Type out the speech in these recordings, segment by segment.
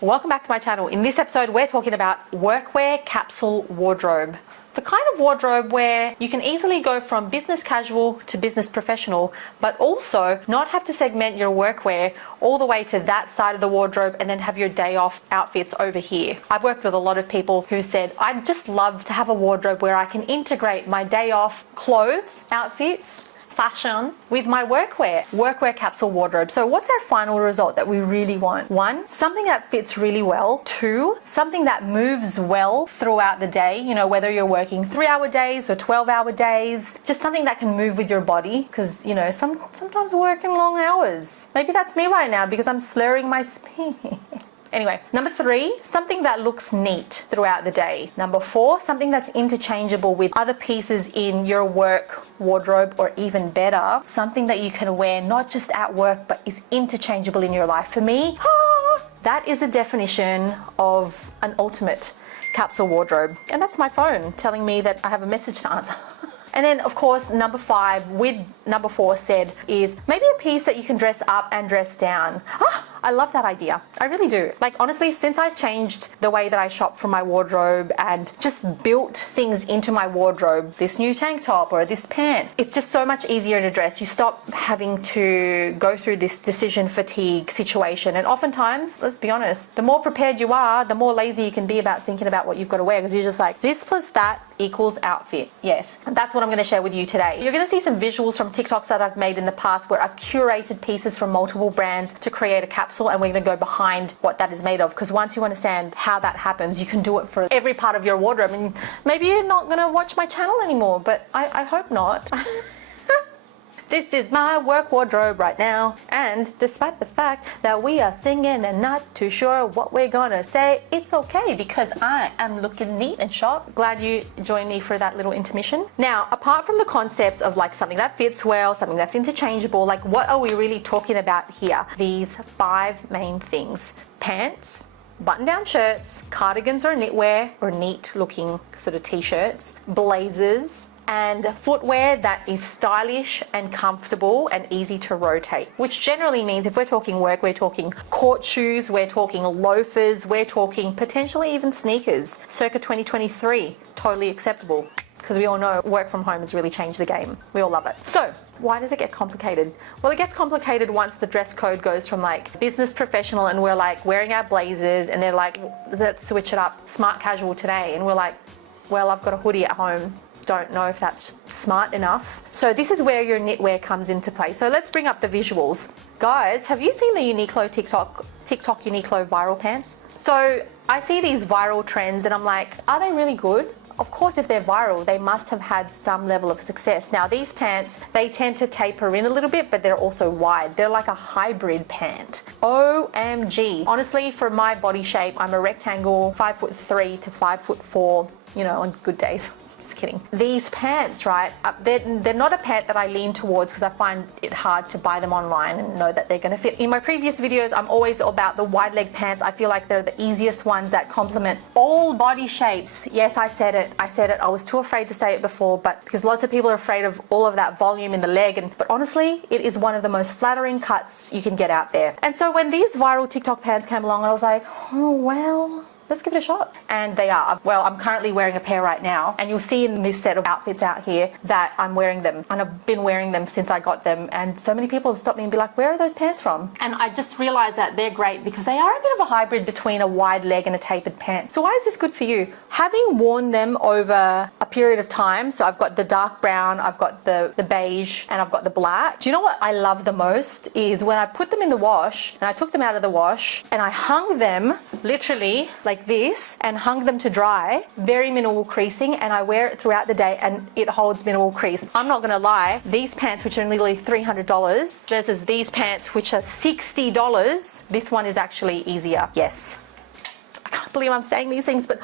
Welcome back to my channel. In this episode, we're talking about workwear capsule wardrobe. The kind of wardrobe where you can easily go from business casual to business professional, but also not have to segment your workwear all the way to that side of the wardrobe and then have your day off outfits over here. I've worked with a lot of people who said, I'd just love to have a wardrobe where I can integrate my day off clothes, outfits, fashion with my workwear capsule wardrobe. So what's our final result that we really want? 1, something that fits really well. 2, something that moves well throughout the day, you know, whether you're working 3-hour days or 12-hour days, just something that can move with your body, because you know, sometimes working long hours. Maybe that's me right now because I'm slurring my speech. Anyway, number 3, something that looks neat throughout the day. Number 4, something that's interchangeable with other pieces in your work wardrobe, or even better, something that you can wear not just at work, but is interchangeable in your life. For me, that is a definition of an ultimate capsule wardrobe. And that's my phone telling me that I have a message to answer. And then of course, number 5 with number 4 said is maybe a piece that you can dress up and dress down. I love that idea. I really do. Like honestly, since I changed the way that I shop for my wardrobe and just built things into my wardrobe, this new tank top or this pants, it's just so much easier to dress. You stop having to go through this decision fatigue situation. And oftentimes, let's be honest, the more prepared you are, the more lazy you can be about thinking about what you've got to wear, because you're just like, this plus that equals outfit. Yes, and that's what I'm going to share with you today. You're going to see some visuals from TikToks that I've made in the past where I've curated pieces from multiple brands to create a capsule, and we're going to go behind what that is made of, because once you understand how that happens, you can do it for every part of your wardrobe. And maybe you're not going to watch my channel anymore, but I hope not. This is my work wardrobe right now, and despite the fact that we are singing and not too sure what we're gonna say, it's okay because I am looking neat and sharp. Glad you joined me for that little intermission. Now, apart from the concepts of like something that fits well, something that's interchangeable, like what are we really talking about here? These 5 main things: pants, button-down shirts, cardigans or knitwear or neat looking sort of t-shirts, blazers, and footwear that is stylish and comfortable and easy to rotate, which generally means if we're talking work, we're talking court shoes, we're talking loafers, we're talking potentially even sneakers. Circa 2023, totally acceptable, because we all know work from home has really changed the game. We all love it. So why does it get complicated? Well, it gets complicated once the dress code goes from like business professional and we're like wearing our blazers, and they're like, let's switch it up, smart casual today. And we're like, well, I've got a hoodie at home. Don't know if that's smart enough. So this is where your knitwear comes into play. So let's bring up the visuals. Guys, have you seen the Uniqlo TikTok Uniqlo Viral Pants? So I see these viral trends and I'm like, are they really good? Of course, if they're viral, they must have had some level of success. Now these pants, they tend to taper in a little bit, but they're also wide. They're like a hybrid pant. OMG. Honestly, for my body shape, I'm a rectangle, 5'3" to 5'4", you know, on good days. Just kidding. These pants, right, they're not a pant that I lean towards because I find it hard to buy them online and know that they're going to fit. In my previous videos, I'm always about the wide leg pants. I feel like they're the easiest ones that complement all body shapes. Yes, I said it. I was too afraid to say it before, but because lots of people are afraid of all of that volume in the leg. But honestly, it is one of the most flattering cuts you can get out there. And so when these viral TikTok pants came along, I was like, oh, well, let's give it a shot. And they are. Well, I'm currently wearing a pair right now, and you'll see in this set of outfits out here that I'm wearing them, and I've been wearing them since I got them. And so many people have stopped me and be like, where are those pants from? And I just realized that they're great because they are a bit of a hybrid between a wide leg and a tapered pant. So why is this good for you? Having worn them over a period of time, so I've got the dark brown, I've got the beige, and I've got the black. Do you know what I love the most is when I put them in the wash, and I took them out of the wash and I hung them literally like this and hung them to dry, very minimal creasing, and I wear it throughout the day and it holds minimal crease. I'm not gonna lie, these pants, which are nearly $300 versus these pants which are $60, this one is actually easier. Yes, I can't believe I'm saying these things, but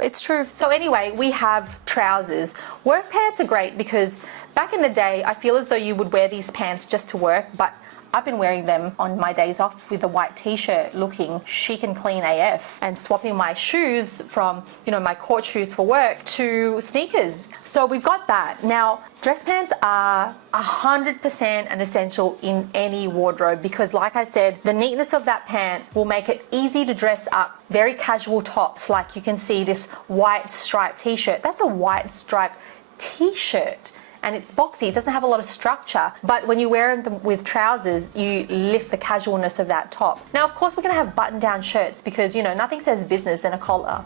it's true. So anyway, we have trousers. Work pants are great because back in the day, I feel as though you would wear these pants just to work, but I've been wearing them on my days off with a white t-shirt, looking chic and clean AF, and swapping my shoes from, my court shoes for work to sneakers. So we've got that. Now, dress pants are 100% an essential in any wardrobe because, like I said, the neatness of that pant will make it easy to dress up very casual tops. Like you can see this white striped t-shirt. That's a white striped t-shirt. And it's boxy, it doesn't have a lot of structure, but when you wear them with trousers, you lift the casualness of that top. Now, of course, we're gonna have button-down shirts because, nothing says business than a collar.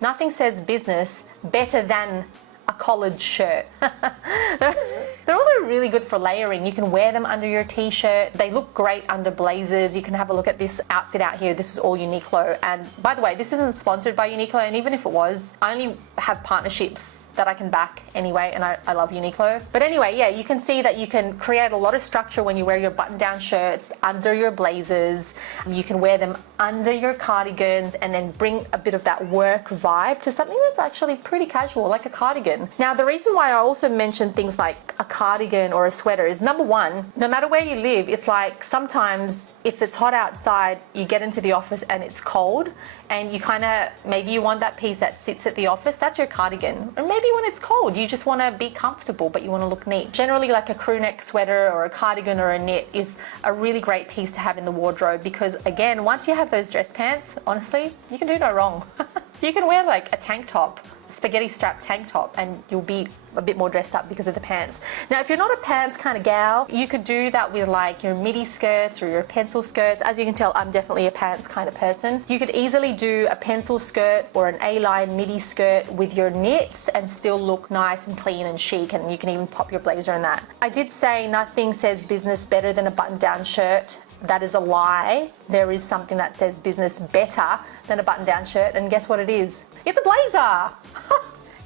Nothing says business better than a collared shirt. They're also really good for layering. You can wear them under your t-shirt. They look great under blazers. You can have a look at this outfit out here. This is all Uniqlo. And by the way, this isn't sponsored by Uniqlo, and even if it was, I only have partnerships that I can back anyway, and I love Uniqlo. But anyway, yeah, you can see that you can create a lot of structure when you wear your button-down shirts under your blazers. You can wear them under your cardigans and then bring a bit of that work vibe to something that's actually pretty casual, like a cardigan. Now, the reason why I also mention things like a cardigan or a sweater is, number one, no matter where you live, it's like sometimes if it's hot outside, you get into the office and it's cold, and you maybe you want that piece that sits at the office, that's your cardigan. And maybe when it's cold, you just want to be comfortable, but you want to look neat. Generally, like a crew neck sweater or a cardigan or a knit is a really great piece to have in the wardrobe because, again, once you have those dress pants, honestly, you can do no wrong. You can wear like a tank top, spaghetti strap tank top, and you'll be a bit more dressed up because of the pants. Now, if you're not a pants kind of gal, you could do that with like your midi skirts or your pencil skirts. As you can tell, I'm definitely a pants kind of person. You could easily do a pencil skirt or an A-line midi skirt with your knits and still look nice and clean and chic, and you can even pop your blazer in that. I did say nothing says business better than a button-down shirt. That is a lie. There is something that says business better than a button-down shirt, and guess what it is? It's a blazer!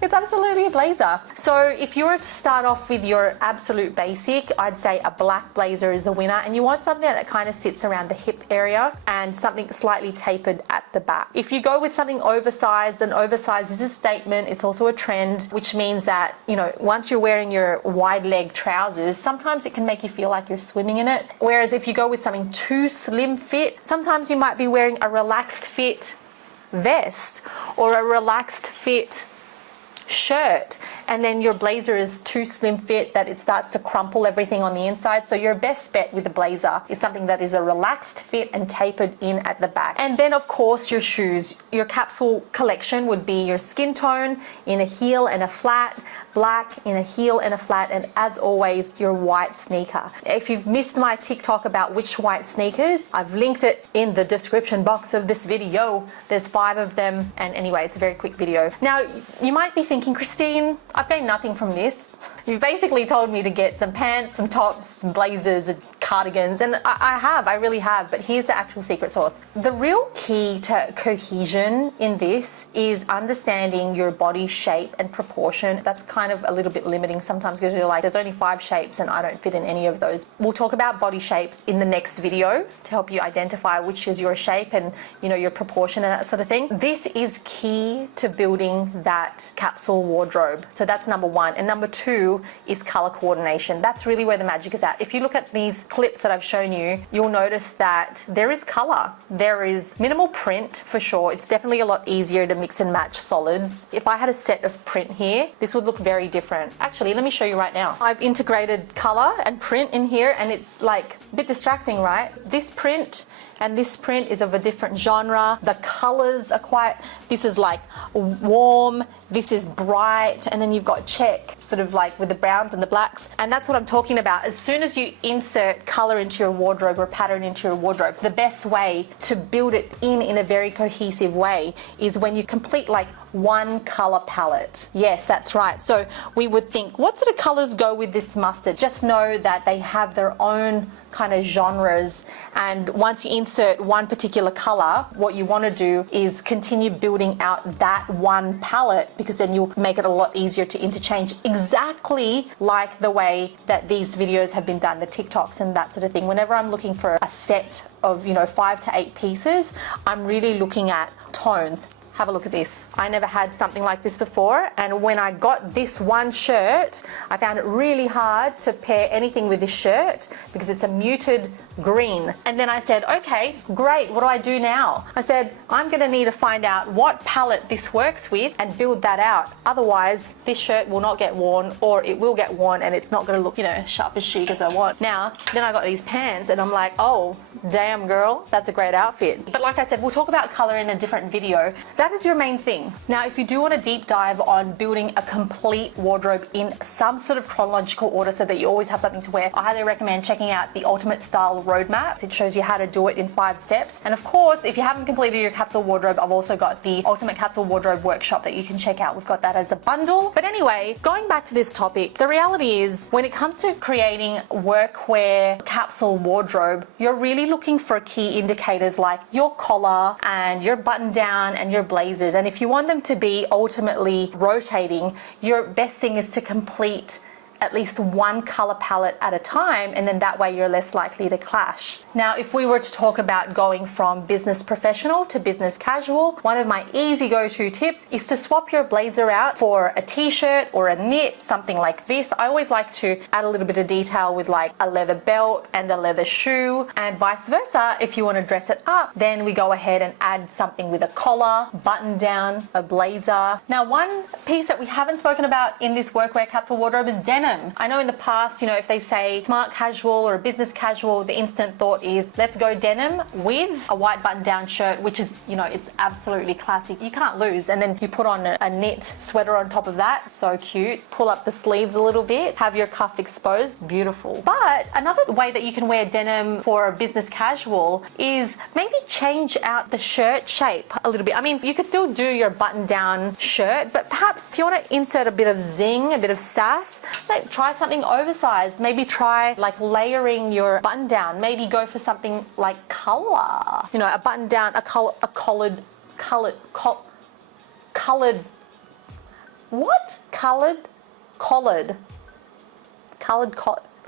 It's absolutely a blazer. So if you were to start off with your absolute basic, I'd say a black blazer is the winner, and you want something that kind of sits around the hip area and something slightly tapered at the back. If you go with something oversized, then oversized is a statement. It's also a trend, which means that, once you're wearing your wide leg trousers, sometimes it can make you feel like you're swimming in it. Whereas if you go with something too slim fit, sometimes you might be wearing a relaxed fit vest or a relaxed fit shirt, and then your blazer is too slim fit that it starts to crumple everything on the inside. So your best bet with the blazer is something that is a relaxed fit and tapered in at the back. And then, of course, your shoes. Your capsule collection would be your skin tone in a heel and a flat, black in a heel and a flat, and as always, your white sneaker. If you've missed my TikTok about which white sneakers, I've linked it in the description box of this video. There's 5 of them, and anyway, it's a very quick video. Now, you might be thinking, Kristine, I've gained nothing from this. You've basically told me to get some pants, some tops, some blazers, and cardigans, and I really have, but here's the actual secret sauce. The real key to cohesion in this is understanding your body shape and proportion. That's kind of a little bit limiting sometimes because you're like, there's only 5 shapes and I don't fit in any of those. We'll talk about body shapes in the next video to help you identify which is your shape and, your proportion and that sort of thing. This is key to building that capsule wardrobe. So that's number 1. And number 2 is color coordination. That's really where the magic is at. If you look at these clips that I've shown you, you'll notice that there is color. There is minimal print for sure. It's definitely a lot easier to mix and match solids. If I had a set of print here, this would look very different. Actually, let me show you right now. I've integrated color and print in here, and it's like a bit distracting, right? This print and this print is of a different genre. The colors are this is like warm, this is bright, and then you've got check, sort of like with the browns and the blacks. And that's what I'm talking about. As soon as you insert color into your wardrobe or pattern into your wardrobe, the best way to build it in a very cohesive way is when you complete like one color palette. Yes, that's right. So we would think, what sort of colors go with this mustard? Just know that they have their own kind of genres, and once you insert one particular color, what you want to do is continue building out that one palette, because then you'll make it a lot easier to interchange, exactly like the way that these videos have been done, the TikToks and that sort of thing. Whenever I'm looking for a set of 5 to 8 pieces, I'm really looking at tones, have a look at this. I never had something like this before, and when I got this one shirt, I found it really hard to pair anything with this shirt because it's a muted green. And then I said, okay, great, what do I do now? I said, I'm gonna need to find out what palette this works with and build that out. Otherwise, this shirt will not get worn, or it will get worn and it's not gonna look, you know, sharp as chic as I want. Now, then I got these pants and I'm like, oh, damn girl, that's a great outfit. But like I said, we'll talk about color in a different video. That is your main thing. Now, if you do want a deep dive on building a complete wardrobe in some sort of chronological order so that you always have something to wear, I highly recommend checking out the Ultimate Style Roadmap. It shows you how to do it in 5 steps. And of course, if you haven't completed your capsule wardrobe, I've also got the Ultimate Capsule Wardrobe Workshop that you can check out. We've got that as a bundle. But anyway, going back to this topic, the reality is when it comes to creating workwear capsule wardrobe, you're really looking for key indicators like your collar and your button down and your blazers. And if you want them to be ultimately rotating, your best thing is to complete at least one color palette at a time, and then that way you're less likely to clash. Now, if we were to talk about going from business professional to business casual, one of my easy go-to tips is to swap your blazer out for a t-shirt or a knit, something like this. I always like to add a little bit of detail with like a leather belt and a leather shoe, and vice versa. If you want to dress it up, then we go ahead and add something with a collar, button down, a blazer. Now, one piece that we haven't spoken about in this workwear capsule wardrobe is denim. I know in the past, you know, if they say smart casual or business casual, the instant thought is let's go denim with a white button down shirt, which is, you know, it's absolutely classic. You can't lose. And then you put on a knit sweater on top of that. So cute. Pull up the sleeves a little bit, have your cuff exposed. Beautiful. But another way that you can wear denim for a business casual is maybe change out the shirt shape a little bit. I mean, you could still do your button down shirt, but perhaps if you want to insert a bit of zing, a bit of sass, like try something oversized. Maybe try like layering your button down. Maybe go for something like color. You know, a button down, a collared. What? Collared.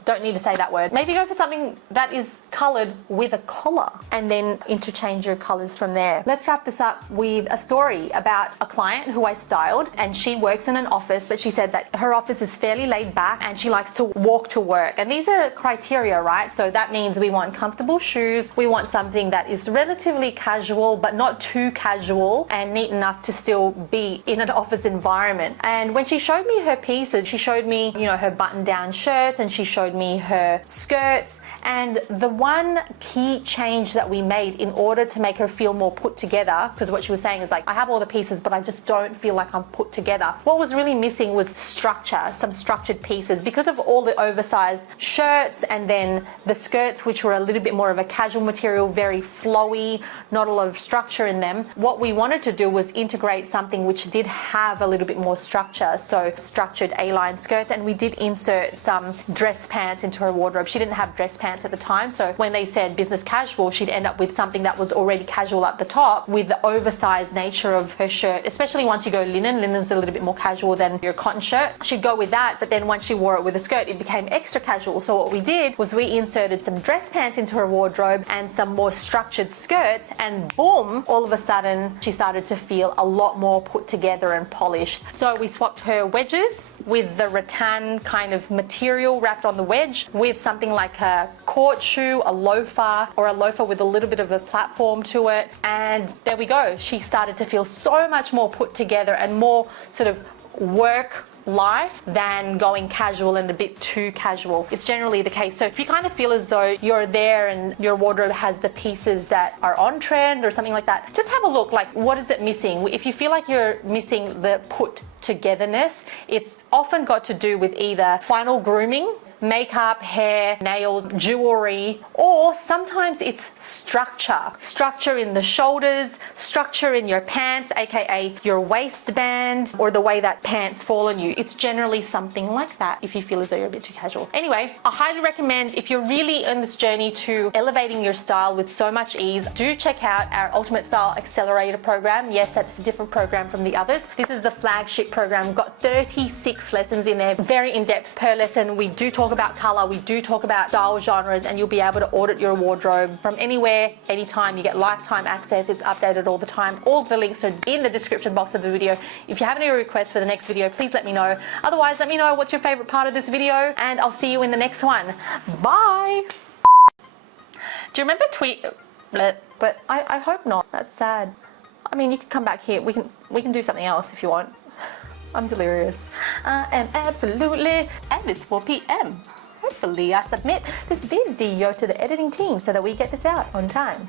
Don't need to say that word. Maybe go for something that is colored with a collar and then interchange your colors from there. Let's wrap this up with a story about a client who I styled, and she works in an office, but she said that her office is fairly laid back and she likes to walk to work. And these are criteria, right? So that means we want comfortable shoes. We want something that is relatively casual, but not too casual and neat enough to still be in an office environment. And when she showed me her pieces, she showed me, you know, her button down shirts, and she showed me her skirts. And the one key change that we made in order to make her feel more put together, because what she was saying is like, I have all the pieces, but I just don't feel like I'm put together. What was really missing was structure, some structured pieces. Because of all the oversized shirts and then the skirts, which were a little bit more of a casual material, very flowy, not a lot of structure in them, what we wanted to do was integrate something which did have a little bit more structure. So structured A-line skirts, and we did insert some dress pants into her wardrobe. She didn't have dress pants at the time, so when they said business casual, she'd end up with something that was already casual at the top with the oversized nature of her shirt, especially once you go linen. Linen's a little bit more casual than your cotton shirt. She'd go with that, but then once she wore it with a skirt, it became extra casual. So what we did was we inserted some dress pants into her wardrobe and some more structured skirts, and boom, all of a sudden she started to feel a lot more put together and polished. So we swapped her wedges with the rattan kind of material wrapped on the wedge with something like a court shoe, a loafer, or a loafer with a little bit of a platform to it. And there we go. She started to feel so much more put together and more sort of work life than going casual and a bit too casual. It's generally the case. So if you kind of feel as though you're there and your wardrobe has the pieces that are on trend or something like that, just have a look, like what is it missing? If you feel like you're missing the put togetherness, it's often got to do with either final grooming, makeup, hair, nails, jewelry, or sometimes it's structure. Structure in the shoulders, structure in your pants, aka your waistband, or the way that pants fall on you. It's generally something like that if you feel as though you're a bit too casual. Anyway, I highly recommend, if you're really in this journey to elevating your style with so much ease, do check out our Ultimate Style Accelerator program. Yes, that's a different program from the others. This is the flagship program. We've got 36 lessons in there, very in-depth per lesson. We do talk about color, we do talk about style genres, and you'll be able to audit your wardrobe from anywhere, anytime. You get lifetime access. It's updated all the time. All of the links are in the description box of the video. If you have any requests for the next video, please let me know. Otherwise, let me know what's your favorite part of this video, and I'll see you in the next one. Bye. Do you remember but I hope not. That's sad. I mean, you can come back here. We can do something else if you want. I'm delirious. I am absolutely, and it's 4 p.m. Hopefully I submit this video to the editing team so that we get this out on time.